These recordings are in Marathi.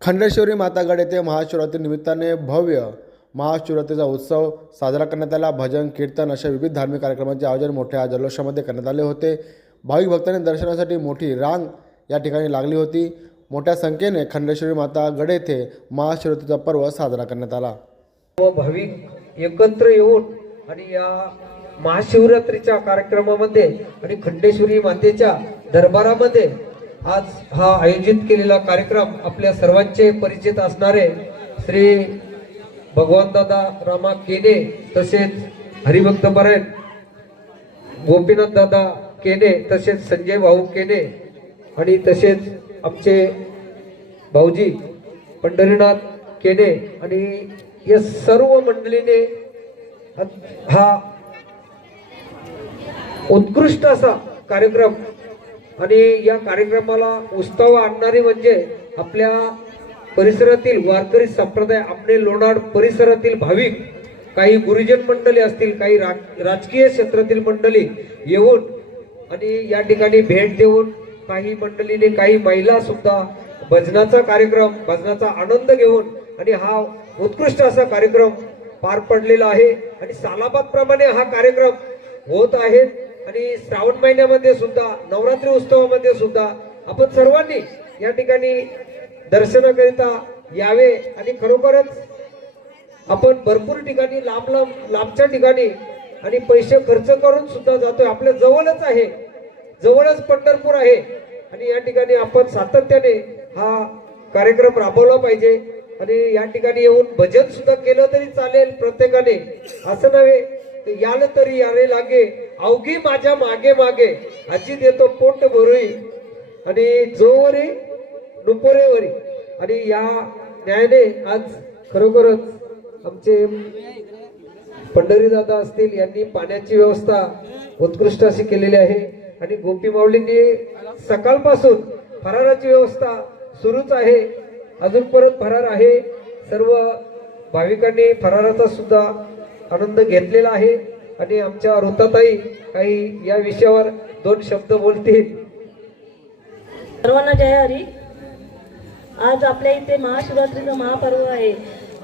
खंडेश्वरी मातागड येथे महाशिवरात्री निमित्ताने भव्य महाशिवरात्रीचा उत्सव साजरा करण्यात आला। भजन कीर्तन अशा विविध धार्मिक कार्यक्रमांचे आयोजन मोठ्या जल्लोषामध्ये करण्यात आले होते। भाविक भक्तांनी दर्शनासाठी मोठी रांग या ठिकाणी लागली होती। मोठ्या संख्येने खंडेश्वरी मातागड येथे महाशिवरात्रीचा पर्व साजरा करण्यात आला। भाविक एकत्र येऊन आणि या महाशिवरात्रीच्या कार्यक्रमामध्ये आणि खंडेश्वरी मातेच्या दरबारामध्ये आज हा आयोजित केलेला कार्यक्रम आपल्या सर्वांचे परिचित असणारे श्री भगवान दादा रामा केने, तसेच हरिभक्त परायण गोपीनाथ दादा केने, तसेच संजय भाऊ केने आणि तसेच आमचे भाऊजी पंढरीनाथ केने आणि या सर्व मंडळीने हा उत्कृष्ट असा कार्यक्रम आणि या कार्यक्रमाला उत्सव आणणारे म्हणजे आपल्या परिसरातील वारकरी संप्रदाय, आपले लोणाड परिसरातील भाविक, काही गुरुजन मंडळी असतील, काही राजकीय क्षेत्रातील मंडळी येऊन आणि या ठिकाणी भेट देऊन, काही मंडळीने, काही महिला सुद्धा भजनाचा कार्यक्रम, भजनाचा आनंद घेऊन आणि हा उत्कृष्ट असा कार्यक्रम पार पडलेला आहे। आणि सालाबाद प्रमाणे हा कार्यक्रम होत आहे आणि श्रावण महिन्यामध्ये सुद्धा, नवरात्री उत्सवामध्ये सुद्धा आपण सर्वांनी या ठिकाणी दर्शनाकरिता यावे आणि खरोखरच आपण भरपूर ठिकाणी लांबच्या ठिकाणी आणि पैसे खर्च करून सुद्धा जातोय। आपल्या जवळच आहे, जवळच पंढरपूर आहे आणि या ठिकाणी आपण सातत्याने हा कार्यक्रम राबवला पाहिजे आणि या ठिकाणी येऊन भजन सुद्धा केलं तरी चालेल प्रत्येकाने, असं नव्हे याल तरी यावे लागे, अवघी माझ्या मागे मागे, आजी देतो पोट भरुई आणि जोवरी नुपुरेवरी। आणि या न्यायाने आज खरोखरच आमचे पंढरी दादा असतील, यांनी पाण्याची व्यवस्था उत्कृष्ट अशी केलेली आहे आणि गोपी माऊलींनी सकाळपासून फराराची व्यवस्था सुरूच आहे, अजून परत फरार आहे। सर्व भाविकांनी फराराचा सुद्धा आनंद घेतलेला आहे आणि आमच्या ऋताताई काही या विषयावर दोन शब्द बोलतील। सर्वांना जय हरी। आज आपल्या इथे महाशिवरात्रीचा महापर्व आहे।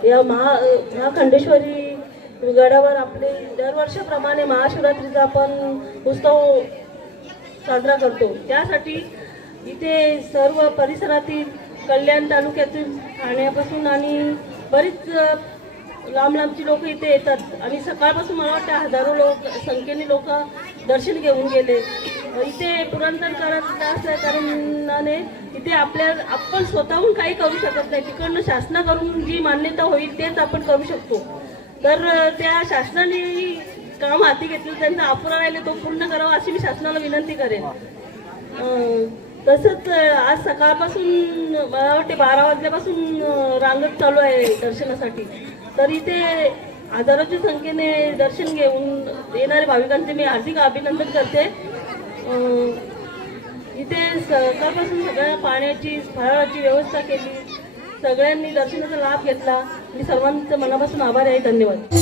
या खंडेश्वरी गडावर आपले दरवर्षाप्रमाणे महाशिवरात्रीचा आपण उत्सव साजरा करतो। त्यासाठी इथे सर्व परिसरातील, कल्याण तालुक्यातील, ठाण्यापासून आणि बरीच लांब लांबची लोक इथे येतात आणि सकाळपासून मला वाटतं हजारो संख्येने लोक दर्शन घेऊन गेले। इथे पुरातन काळात असल्या कारणाने इथे आपण स्वतःहून काही करू शकत नाही, तिकडनं शासनाकडून जी मान्यता होईल तेच आपण करू शकतो। तर त्या शासनाने काम हाती घेतलं, त्यांचा अपुरा राहिले तो पूर्ण करावा अशी मी शासनाला विनंती करेन। तसंच आज सकाळपासून मला वाटते 12 वाजल्यापासून रांगत चालू आहे दर्शनासाठी। तर इथे हजारोच्या संख्येने दर्शन घेऊन येणाऱ्या भाविकांचे मी हार्दिक अभिनंदन करते। इथे सकाळपासून सगळ्या पाण्याची, फराळाची व्यवस्था केली, सगळ्यांनी दर्शनाचा लाभ घेतला। मी सर्वांचं मनापासून आभार आहे। धन्यवाद।